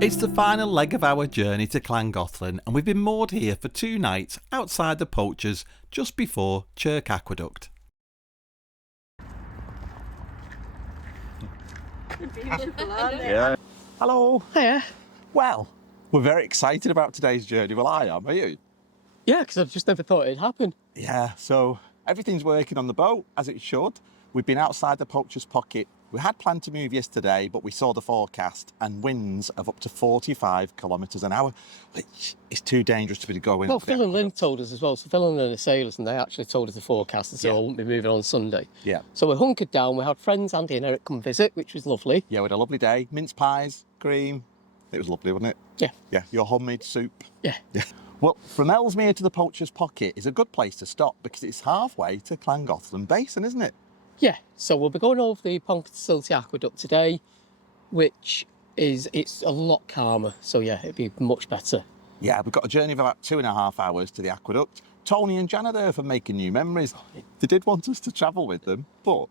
It's the final leg of our journey to Llangollen, and we've been moored here for 2 nights outside the Poachers just before Chirck Aqueduct. Beautiful, aren't they? Yeah. Hello. Hiya. Well, we're very excited about today's journey. Well, I am. Are you? Yeah, because I've just never thought it'd happen. Yeah, so everything's working on the boat as it should. We've been outside the Poachers Pocket. We had planned to move yesterday, but we saw the forecast and winds of up to 45 kilometres an hour, which is too dangerous to be going. Well, Phil and Lynn told us as well. So Phil and Lynn are sailors, and they actually told us the forecast, and so Yeah. I won't be moving on Sunday. Yeah. So we're hunkered down. We had friends, Andy and Eric, come visit, which was lovely. Yeah, we had a lovely day. Mince pies, cream. It was lovely, wasn't it? Yeah. Yeah, your homemade soup. Yeah. Yeah. Well, from Ellesmere to the Poachers Pocket is a good place to stop because it's halfway to Llangollen Basin, isn't it? Yeah. So we'll be going over the Ponctysylltye Aqueduct today, which is, it's a lot calmer. So yeah, it'd be much better. Yeah, we've got a journey of about 2.5 hours to the aqueduct. Tony and Jan are there for making new memories. They did want us to travel with them, but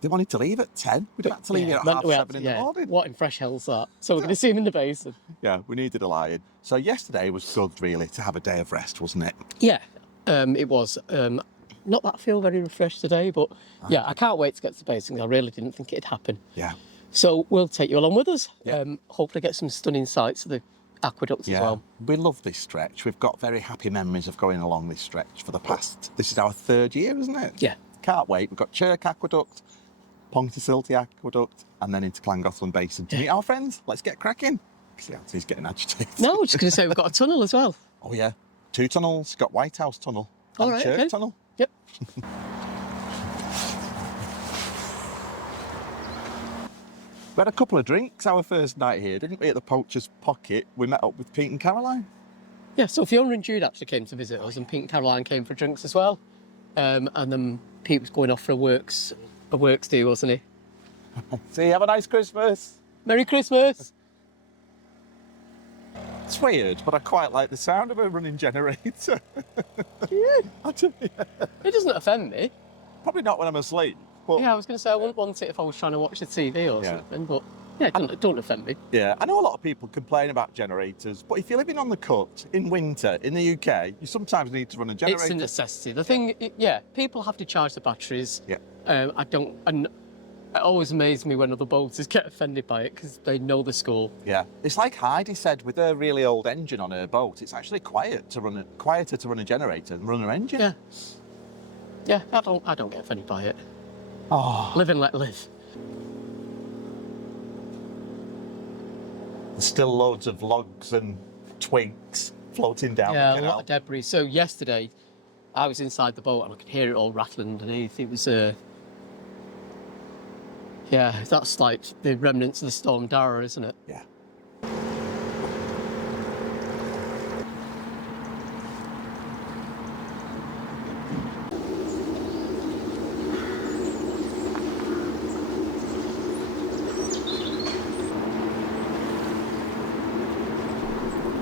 they wanted to leave at 10. We'd have to leave here at half 7 in the morning. What in fresh hell's that? So we're going to see him in the basin. Yeah, we needed a lie-in. So yesterday was good, really, to have a day of rest, wasn't it? Yeah, it was. Not that I feel very refreshed today, but yeah, I can't wait to get to the basin. I really didn't think it'd happen. Yeah. So we'll take you along with us. Yeah. Hopefully get some stunning sights of the aqueduct as well. We love this stretch. We've got very happy memories of going along this stretch for the past, this is our 3rd year, isn't it? Yeah. Can't wait. We've got Chirck Aqueduct, Ponctysyltye Aqueduct, and then into Llangollen Basin to meet our friends. Let's get cracking. See, Anthony's getting agitated. No, I was just going to say we've got a tunnel as well. Oh yeah, 2 tunnels. Got Whitehouse Tunnel and All right, Chirk okay. Tunnel. Yep. We had a couple of drinks our first night here, didn't we, at the Poachers Pocket? We met up with Pete and Caroline. Yeah, so Fiona and Jude actually came to visit us, and Pete and Caroline came for drinks as well. And then Pete was going off for a works do, wasn't he? See, have a nice Christmas. Merry Christmas! It's weird, but I quite like the sound of a running generator. I do, yeah. It doesn't offend me. Probably not when I'm asleep. But Yeah, I was going to say I wouldn't want it if I was trying to watch the TV or Yeah. something, but yeah, it don't offend me. yeah, I know a lot of people complain about generators, but if you're living on the cut in winter in the UK, you sometimes need to run a generator. It's a necessity. The thing, yeah, people have to charge the batteries. Yeah. And it always amazes me when other boaters get offended by it because they know the score. Yeah, it's like Heidi said with her really old engine on her boat. It's actually quieter to run a generator than run her engine. Yeah. Yeah, I don't get offended by it. Oh, Live and let live. there's still loads of logs and twigs floating down Yeah, the a canal. lot of debris. So yesterday, I was inside the boat and I could hear it all rattling underneath. It was yeah, that's like the remnants of the storm Dara, isn't it? Yeah.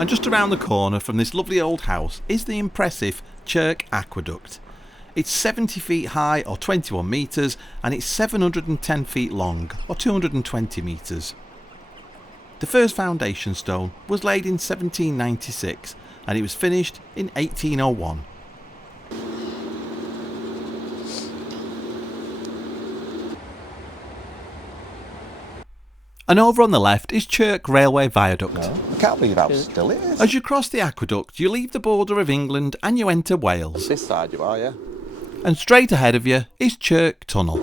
And just around the corner from this lovely old house is the impressive Chirck Aqueduct. It's 70 feet high or 21 metres and it's 710 feet long or 220 metres. The first foundation stone was laid in 1796 and it was finished in 1801. And over on the left is Chirk Railway Viaduct. I can't believe how still it is. As you cross the aqueduct, you leave the border of England and you enter Wales. This side you are, yeah? And straight ahead of you is Chirk Tunnel.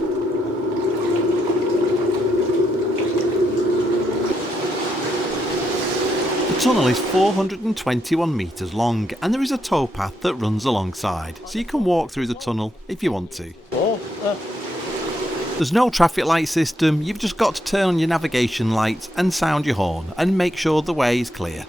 The tunnel is 421 metres long and there is a towpath that runs alongside, so you can walk through the tunnel if you want to. There's no traffic light system, you've just got to turn on your navigation lights and sound your horn and make sure the way is clear.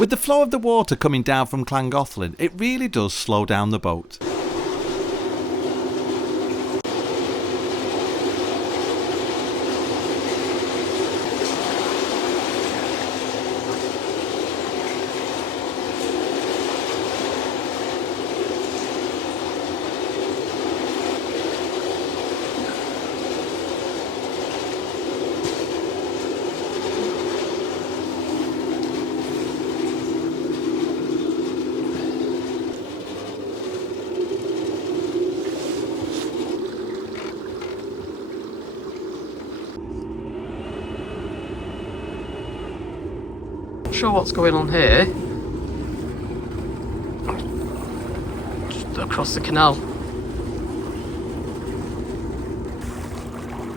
With the flow of the water coming down from Llangollen, it really does slow down the boat. not sure what's going on here. Just across the canal.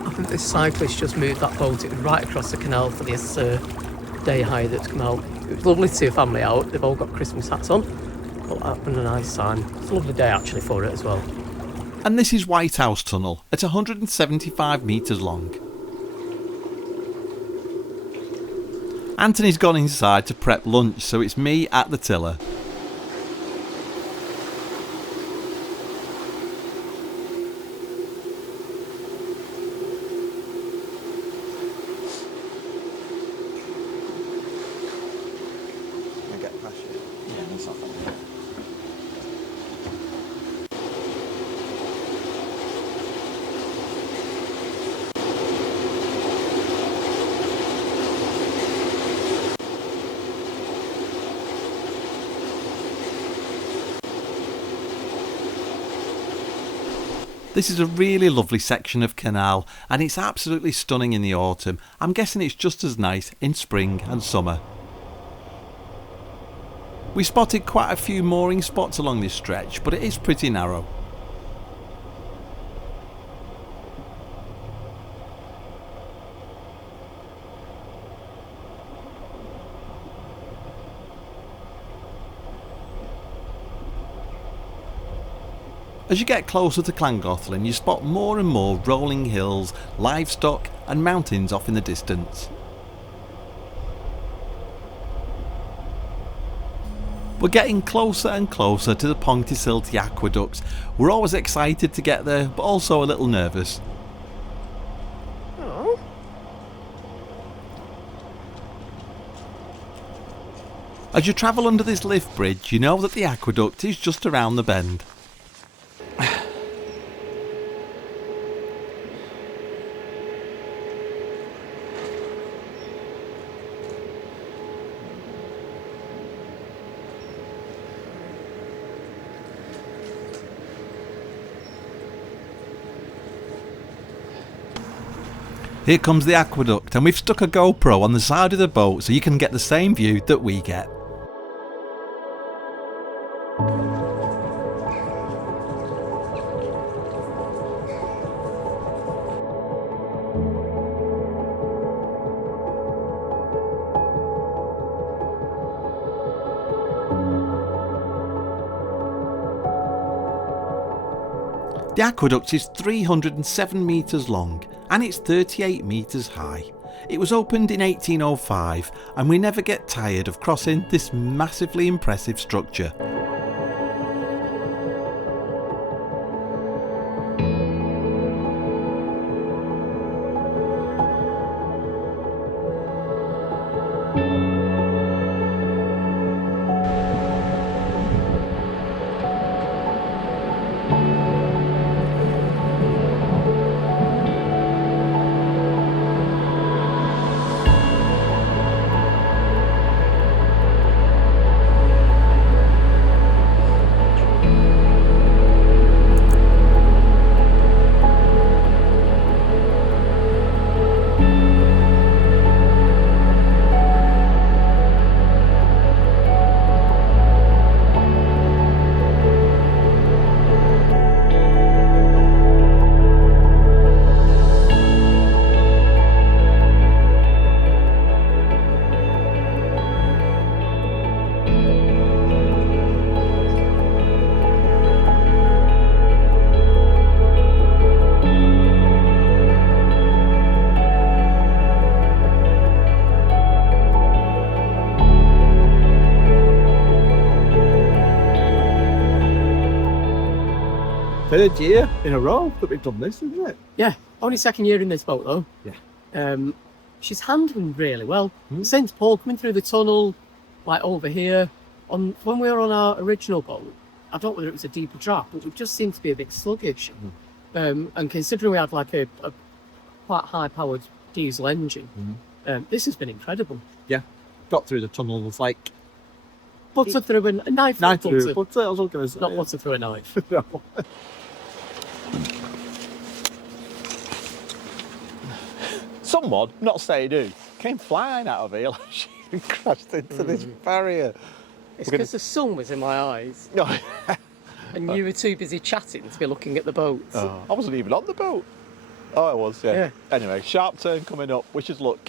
I think this cyclist just moved that boat. It was right across the canal for this day hire that's come out. It was lovely to see a family out. They've all got Christmas hats on. Thought that would been a nice time. It's a lovely day actually for it as well. And this is Whitehouse Tunnel at 175 metres long. Anthony's gone inside to prep lunch, so it's me at the tiller. This is a really lovely section of canal and it's absolutely stunning in the autumn. I'm guessing it's just as nice in spring and summer. We spotted quite a few mooring spots along this stretch, but it is pretty narrow. As you get closer to Llangollen, you spot more and more rolling hills, livestock and mountains off in the distance. We're getting closer and closer to the Ponctysylltye Aqueduct. We're always excited to get there, but also a little nervous. Oh. As you travel under this lift bridge, you know that the aqueduct is just around the bend. Here comes the aqueduct, and we've stuck a GoPro on the side of the boat so you can get the same view that we get. The aqueduct is 307 metres long and it's 38 metres high. It was opened in 1805 and we never get tired of crossing this massively impressive structure. Third year in a row that we've done this, isn't it? Yeah, only second year in this boat though. Yeah. She's handling really well. St Paul coming through the tunnel, like over here. When we were on our original boat, I don't know whether it was a deeper draft, but we just seemed to be a bit sluggish. And considering we had like a quite high-powered diesel engine, this has been incredible. Yeah. Got through the tunnels like Butter through a knife. knife butter. through. Butter, I was going to say. Not butter through a knife. No. Someone, not saying who, came flying out of here like she We crashed into this barrier. It's because the sun was in my eyes No. and you were too busy chatting to be looking at the boats. Oh, I wasn't even on the boat. Oh, I was, yeah. Yeah. Anyway, sharp turn coming up. Wish us luck.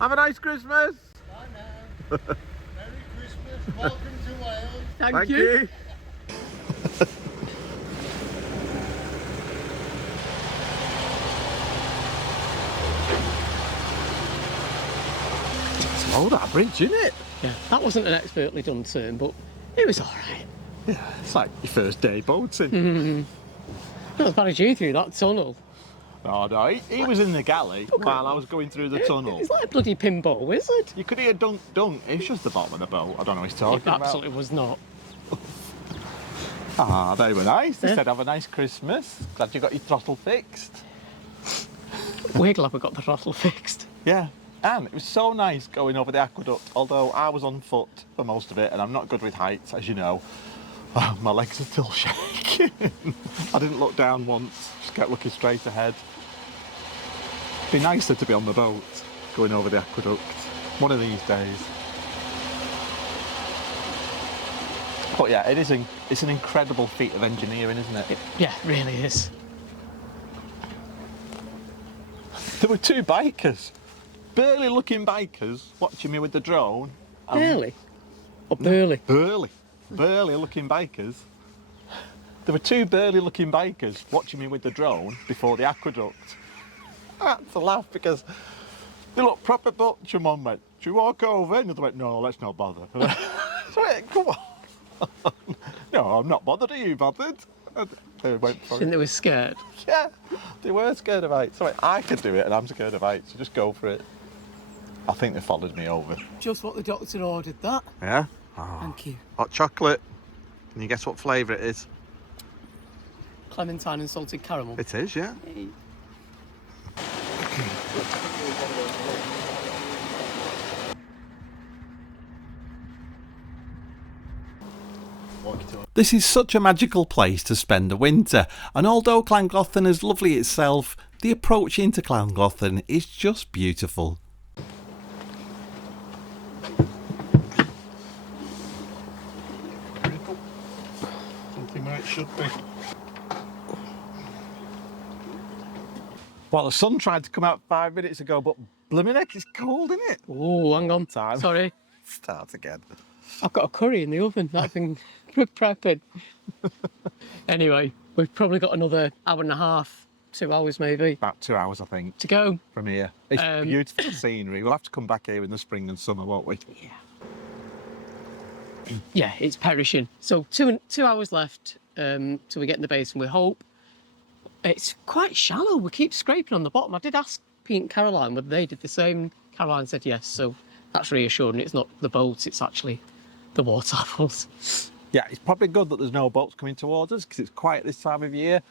Have a nice Christmas. Merry Christmas. Welcome to Wales. Thank you. Oh, that bridge, isn't it? Yeah, that wasn't an expertly done turn, but it was all right. Yeah, it's like your first day boating. Not as bad as you through that tunnel. Oh, no, he was in the galley while I was going through the tunnel. It's like a bloody pinball wizard. You could hear dunk, dunk. It's just the bottom of the boat. I don't know what he's talking It about. absolutely was not. Ah, they were nice. They Yeah. said, have a nice Christmas. Glad you got your throttle fixed. We're glad we got the throttle fixed. Yeah. And it was so nice going over the aqueduct, although I was on foot for most of it, and I'm not good with heights, as you know. Oh, my legs are still shaking. I didn't look down once, just kept looking straight ahead. It'd be nicer to be on the boat, going over the aqueduct, one of these days. But yeah, it's an incredible feat of engineering, isn't it? Yeah, it really is. There were two bikers, burly looking bikers, watching me with the drone. Burly? Or burly? Burly looking bikers. There were two burly looking bikers watching me with the drone before the aqueduct. I had to laugh because they looked proper butch, and one went, should we walk over? And the other went, no, let's not bother. So I went, come on. No, I'm not bothered, are you bothered? And they went for Think it. they were scared. Yeah, they were scared of heights. So I could do it and I'm scared of heights, so just go for it. I think they followed me over. Just what the doctor ordered, that. Yeah? Thank you. Hot chocolate. Can you guess what flavour it is? Clementine and salted caramel. It is, yeah. Hey. This is such a magical place to spend the winter, and although Llangollen is lovely itself, the approach into Llangollen is just beautiful. Something where it should be. Well, the sun tried to come out 5 minutes ago, but blooming heck, it's cold, isn't it? Oh, hang on. Time. Sorry. Start again. I've got a curry in the oven. I've been prepping. Anyway, we've probably got another hour and a half, 2 hours maybe, About 2 hours, I think, to go. from here. It's beautiful scenery. We'll have to come back here in the spring and summer, won't we? Yeah, it's perishing. So two hours left till we get in the basin. We hope. It's quite shallow. We keep scraping on the bottom. I did ask Pete and Caroline whether they did the same. Caroline said yes, so that's reassuring. It's not the boat, it's actually the waterfalls. Yeah, it's probably good that there's no boats coming towards us because it's quiet this time of year.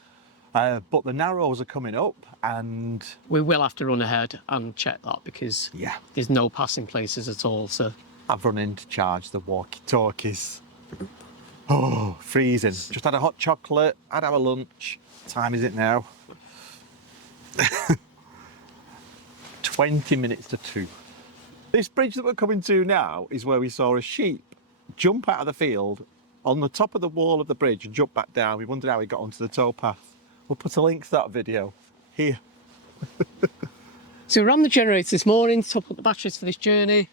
But the Narrows are coming up and... We will have to run ahead and check that because Yeah. there's no passing places at all. So I've run in to charge the walkie-talkies. Oh, freezing. Just had a hot chocolate, had our lunch. Time is it now? 20 minutes to 2. This bridge that we're coming to now is where we saw a sheep jump out of the field on the top of the wall of the bridge and jump back down. We wondered how he got onto the towpath. We'll put a link to that video here. we ran the generator this morning to top up the batteries for this journey.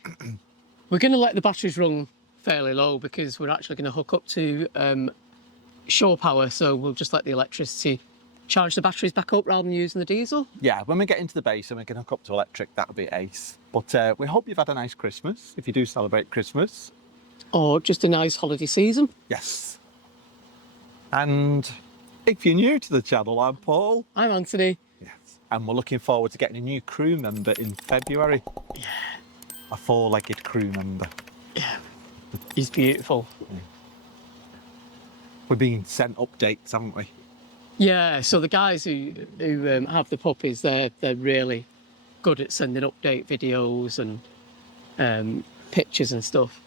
We're going to let the batteries run fairly low because we're actually going to hook up to shore power. So we'll just let the electricity charge the batteries back up rather than using the diesel. Yeah, when we get into the basin, we can hook up to electric. That'll be ace. But we hope you've had a nice Christmas, if you do celebrate Christmas. Or just a nice holiday season. Yes. And if you're new to the channel, I'm Paul. I'm Anthony. Yes. And we're looking forward to getting a new crew member in February. Yeah. A 4-legged crew member. He's beautiful. We're being sent updates, haven't we? Yeah, so the guys who have the puppies, they're really good at sending update videos and pictures and stuff.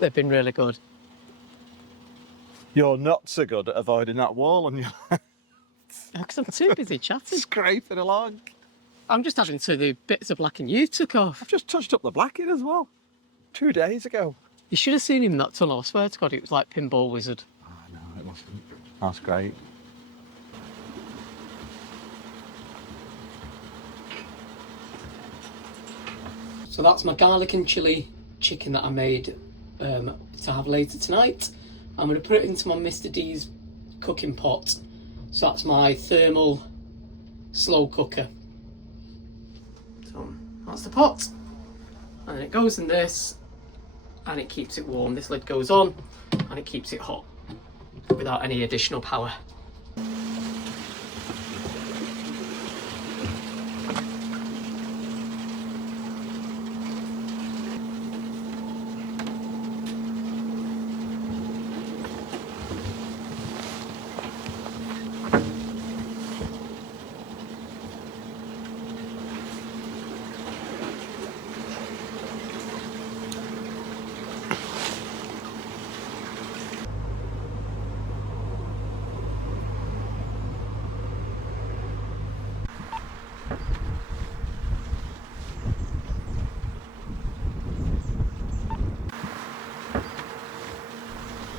They've been really good. You're not so good at avoiding that wall on your left. Because I'm too busy chatting. Scraping along. I'm just adding to the bits of blacking you took off. I've just touched up the blacking as well. 2 days ago. You should have seen him in that tunnel. I swear to God, it was like Pinball Wizard. Oh, no, it wasn't. That's great. So that's my garlic and chilli chicken that I made to have later tonight. I'm going to put it into my Mr. D's cooking pot. So that's my thermal slow cooker. So that's the pot. And then it goes in this and it keeps it warm. This lid goes on and it keeps it hot without any additional power.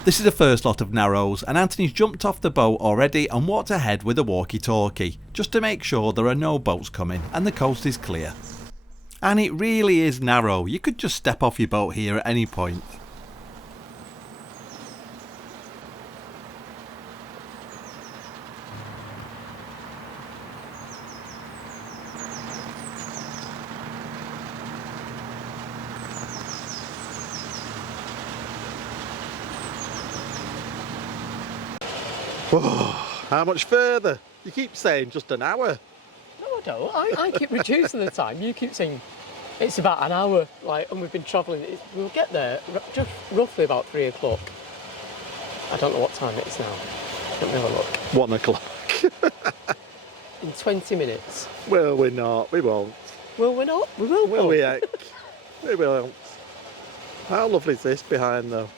This is the first lot of narrows, and Anthony's jumped off the boat already and walked ahead with a walkie-talkie, just to make sure there are no boats coming and the coast is clear. And it really is narrow, you could just step off your boat here at any point. How much further? You keep saying just an hour. No, I don't. I keep reducing the time. You keep saying it's about an hour, like, and we've been travelling. We'll get there just roughly about 3 o'clock. I don't know what time it is now. Let me have a look. 1 o'clock. In 20 minutes. Well, we're not. We won't. Will we not? We will. Will we, heck? We won't. How lovely is this behind, though?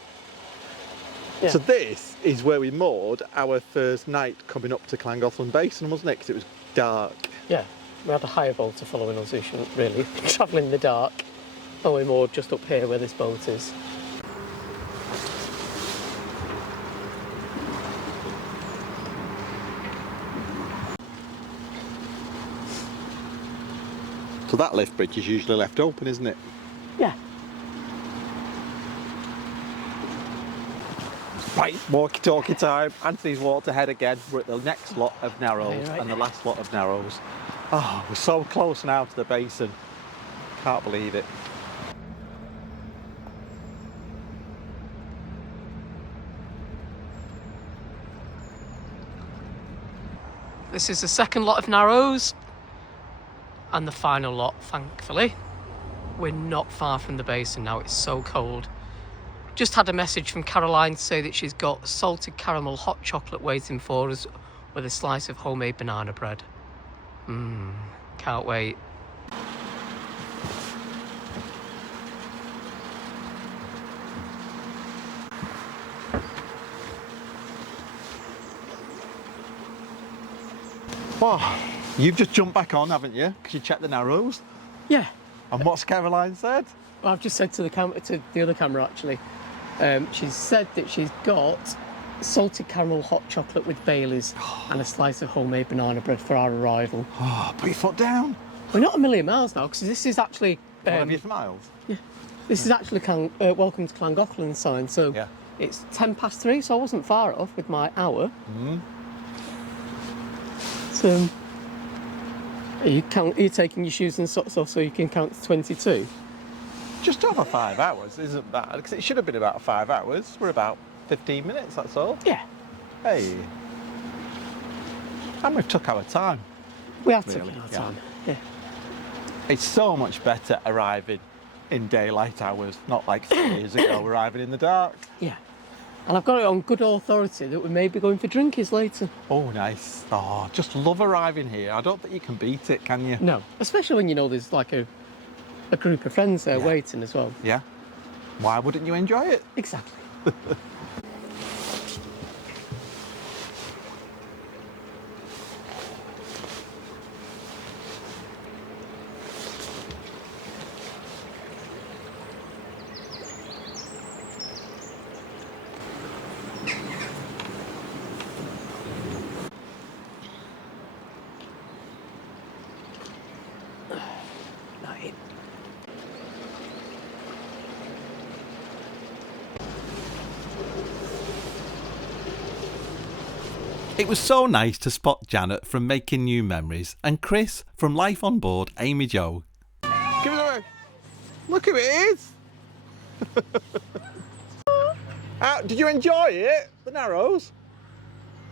Yeah. So this is where we moored our first night coming up to Llangollen Basin, wasn't it? Because it was dark. Yeah. We had a higher boat following us who shouldn't really be travelling in the dark. And we're moored just up here where this boat is. So that lift bridge is usually left open, isn't it? Yeah. Right, walkie-talkie time. Anthony's walked ahead again. We're at the next lot of narrows Right. and the last lot of narrows. Oh, we're so close now to the basin. Can't believe it. This is the second lot of narrows and the final lot, thankfully. We're not far from the basin now, it's so cold. Just had a message from Caroline to say that she's got salted caramel hot chocolate waiting for us with a slice of homemade banana bread. Can't wait. Oh, you've just jumped back on, haven't you? Because you checked the narrows. Yeah, And what's Caroline said? well, I've just said to the other camera actually, she's said that she's got salted caramel hot chocolate with Baileys and a slice of homemade banana bread for our arrival. Oh, put your foot down. We're not a million miles now because this is actually One of your smiles. this is actually welcome to Llangollen sign. So Yeah. it's 3:10, so I wasn't far off with my hour. So are you taking your shoes and socks off so you can count to 22? Just over 5 hours isn't bad, because it should have been about 5 hours. We're about 15 minutes, that's all. Yeah, Hey. And we've took our time. we have Really? taken our Yeah. time. Yeah. It's so much better arriving in daylight hours, not like 3 years ago arriving in the dark. Yeah. And I've got it on good authority that we may be going for drinkies later. Oh, nice. Oh, just love arriving here. I don't think you can beat it, can you? No, especially when you know there's like a group of friends there Yeah. waiting as well. Yeah. Why wouldn't you enjoy it? Exactly. It was so nice to spot Janet from Making New Memories and Chris from Life on Board Amy Joe. Give it away. Look who it is. Did you enjoy it? The Narrows?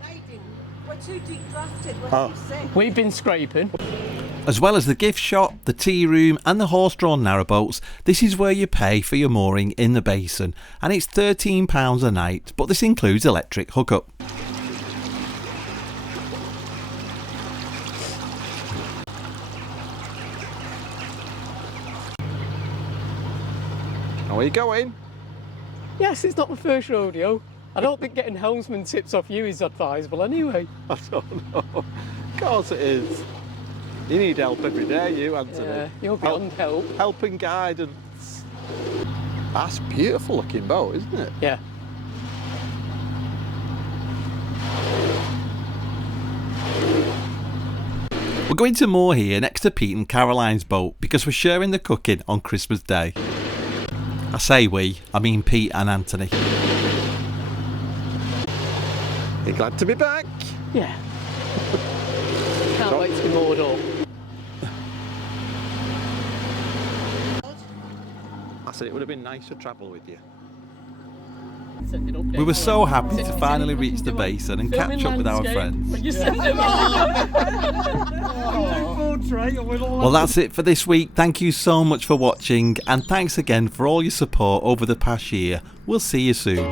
They didn't. We're too deep drafted. What Oh. do you say? We've been scraping. As well as the gift shop, the tea room and the horse-drawn narrowboats, this is where you pay for your mooring in the basin, and it's £13 a night, but this includes electric hookup. Where are you going? Yes, it's not my first rodeo. I don't think getting helmsman tips off you is advisable anyway. I don't know. Of course it is. You need help every day, you, Anthony. Yeah, you're beyond help. Help and guidance. That's a beautiful looking boat, isn't it? Yeah. We're going to moor here next to Pete and Caroline's boat because we're sharing the cooking on Christmas Day. I say we, I mean Pete and Anthony. You glad to be back? Yeah. Can't wait to be moored up. I said it would have been nice to travel with you. We were so happy to finally reach the basin and catch up with our friends. Well, that's it for this week. Thank you so much for watching, and thanks again for all your support over the past year. We'll see you soon.